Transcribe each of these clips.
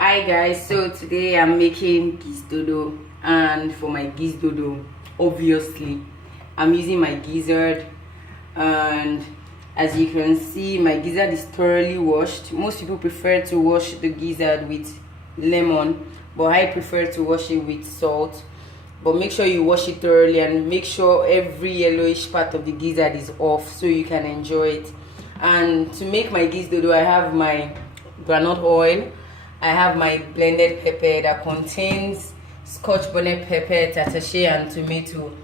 Hi guys, so today I'm making Gizdodo, and for my Gizdodo, obviously I'm using my gizzard, and as you can see my gizzard is thoroughly washed. Most people prefer to wash the gizzard with lemon, but I prefer to wash it with salt. But make sure you wash it thoroughly and make sure every yellowish part of the gizzard is off so you can enjoy it. And to make my Gizdodo, I have my groundnut oil, I have my blended pepper that contains scotch bonnet pepper, tatashe and tomato.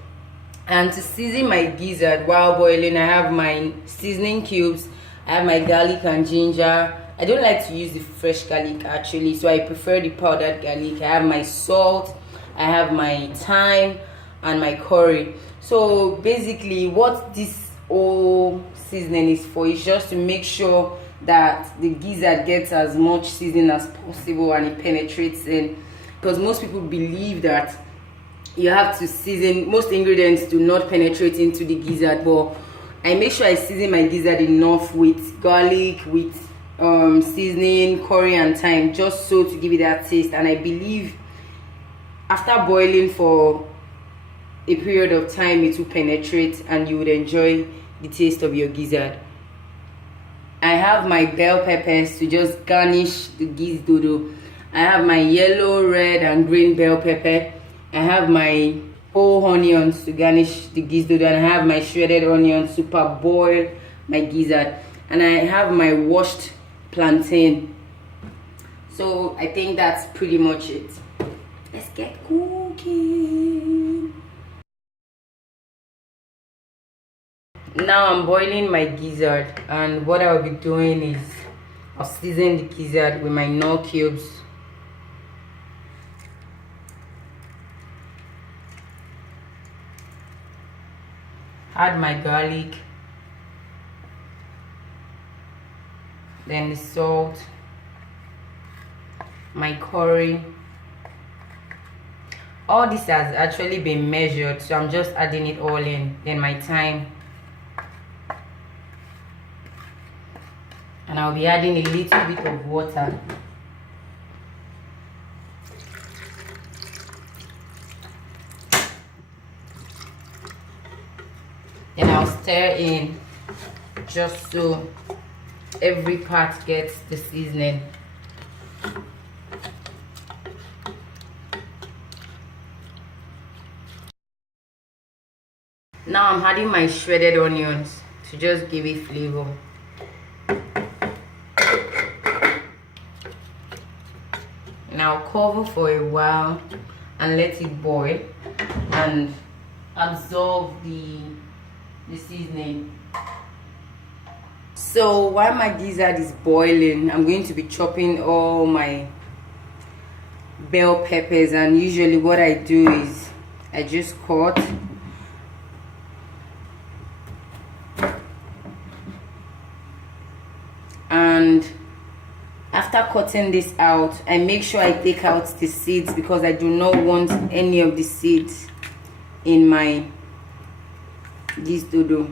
And to season my gizzard while boiling, I have my seasoning cubes, I have my garlic and ginger. I don't like to use the fresh garlic actually, so I prefer the powdered garlic. I have my salt, I have my thyme and my curry. So basically what this whole seasoning is for is just to make sure that the gizzard gets as much seasoning as possible and it penetrates in, because most people believe that you have to season, most ingredients do not penetrate into the gizzard, but I make sure I season my gizzard enough with garlic, with seasoning, curry and thyme, just so to give it that taste. And I believe after boiling for a period of time it will penetrate and you would enjoy the taste of your gizzard. I have my bell peppers to just garnish the Gizdodo. I have my yellow, red and green bell pepper. I have my whole onions to garnish the Gizdodo, and I have my shredded onions to parboil my gizzard, and I have my washed plantain. So I think that's pretty much it. Let's get cooking. Now I'm boiling my gizzard, and what I'll be doing is I'll season the gizzard with my knorr cubes. Add my garlic, then the salt, my curry. All this has actually been measured, so I'm just adding it all in. Then my thyme, and I'll be adding a little bit of water. Then I'll stir in just so every part gets the seasoning. Now I'm adding my shredded onions to just give it flavor. And I'll cover for a while and let it boil and absorb the seasoning. So while my gizzard is boiling, I'm going to be chopping all my bell peppers, and usually what I do is I just cut and after cutting this out, I make sure I take out the seeds because I do not want any of the seeds in my Gizdodo.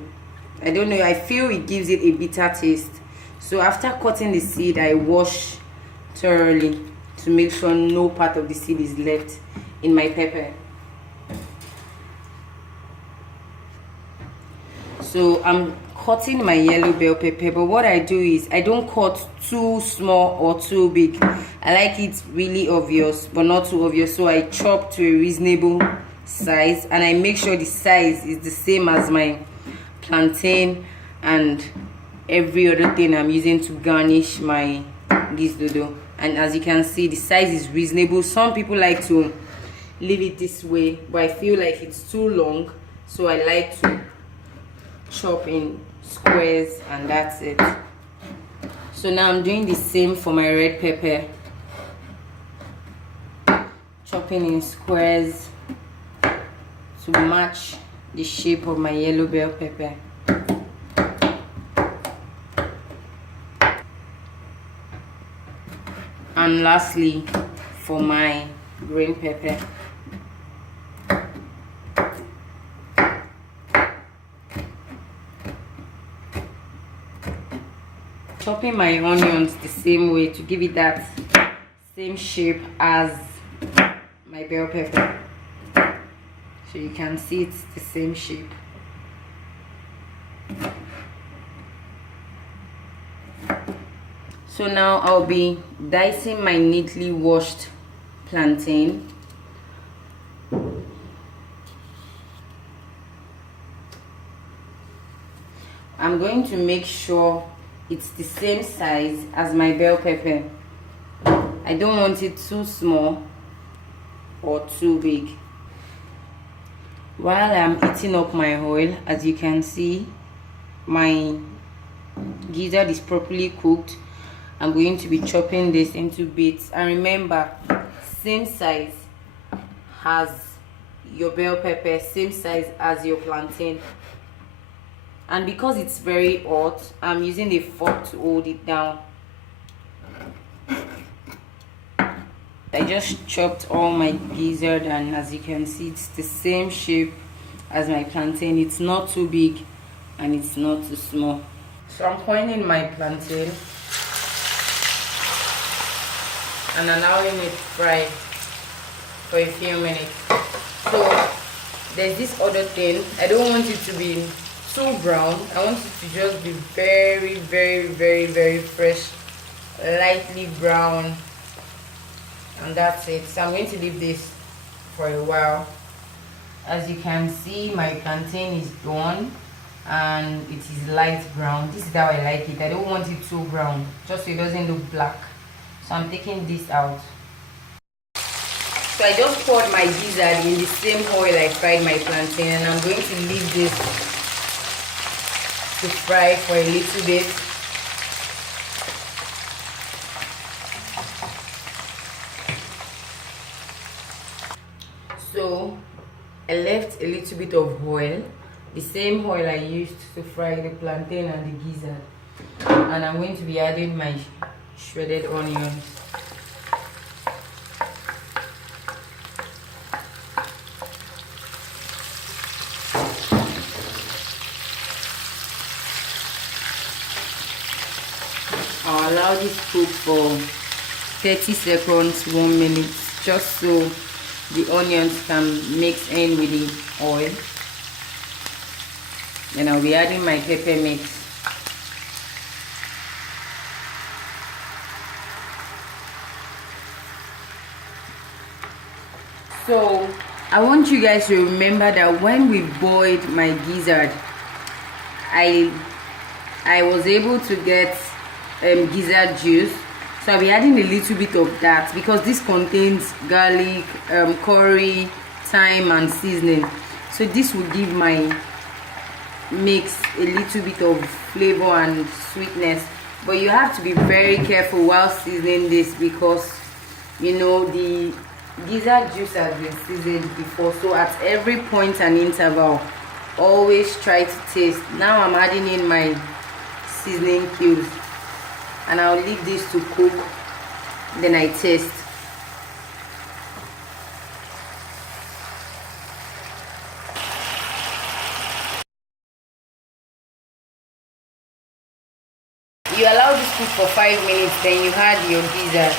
I don't know, I feel it gives it a bitter taste. So after cutting the seed, I wash thoroughly to make sure no part of the seed is left in my pepper. So I'm cutting my yellow bell pepper, but what I do is I don't cut too small or too big. I like it really obvious but not too obvious, so I chop to a reasonable size, and I make sure the size is the same as my plantain and every other thing I'm using to garnish my Gizdodo. And as you can see, the size is reasonable. Some people like to leave it this way, but I feel like it's too long, so I like to chop in squares, and that's it. So now I'm doing the same for my red pepper, chopping in squares to match the shape of my yellow bell pepper. And lastly, for my green pepper, chopping my onions the same way to give it that same shape as my bell pepper. So you can see it's the same shape. So now I'll be dicing my neatly washed plantain. I'm going to make sure it's the same size as my bell pepper. I don't want it too small or too big. While I'm heating up my oil, as you can see, my gizzard is properly cooked. I'm going to be chopping this into bits, and remember, same size as your bell pepper, same size as your plantain. And because it's very hot, I'm using a fork to hold it down. I just chopped all my gizzard, and as you can see, it's the same shape as my plantain. It's not too big and it's not too small. So I'm pouring in my plantain and allowing it to fry for a few minutes. So there's this other thing, I don't want it to be too brown. I want it to just be very, very, very, very fresh, lightly brown, and that's it. So I'm going to leave this for a while. As you can see, my plantain is done and it is light brown. This is how I like it. I don't want it too brown, just so it doesn't look black. So I'm taking this out. So I just poured my gizzard in the same oil I fried my plantain, and I'm going to leave this to fry for a little bit. So I left a little bit of oil, the same oil I used to fry the plantain and the gizzard, and I'm going to be adding my shredded onions. I'll allow this cook for 30 seconds, 1 minute, just so the onions can mix in with the oil. Then I'll be adding my pepper mix. So I want you guys to remember that when we boiled my gizzard, I was able to get gizzard juice. So I'll be adding a little bit of that because this contains garlic, curry, thyme and seasoning. So this will give my mix a little bit of flavor and sweetness. But you have to be very careful while seasoning this, because you know the gizzard juice has been seasoned before. So at every point and interval, always try to taste. Now I'm adding in my seasoning cubes, and I'll leave this to cook, then I taste. You allow this cook for 5 minutes, then you add your gizzard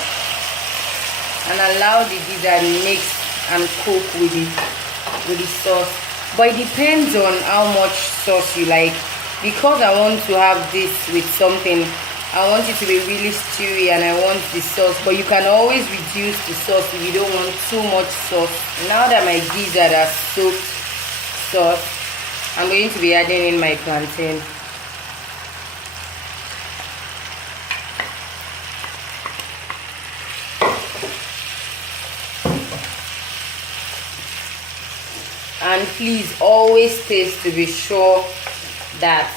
and allow the gizzard mix and cook with the sauce. But it depends on how much sauce you like. Because I want to have this with something, I want it to be really stewy and I want the sauce. But you can always reduce the sauce if you don't want too much sauce. Now that my gizzard has soaked sauce, I'm going to be adding in my plantain. And please always taste to be sure that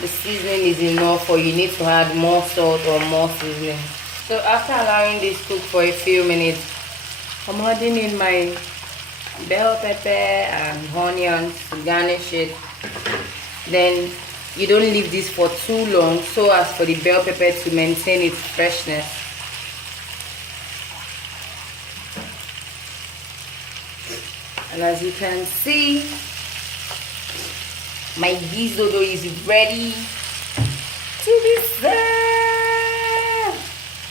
the seasoning is enough, or you need to add more salt or more seasoning. So after allowing this cook for a few minutes, I'm adding in my bell pepper and onions to garnish it. Then you don't leave this for too long, so as for the bell pepper to maintain its freshness. And as you can see, my Gizdodo is ready to be served.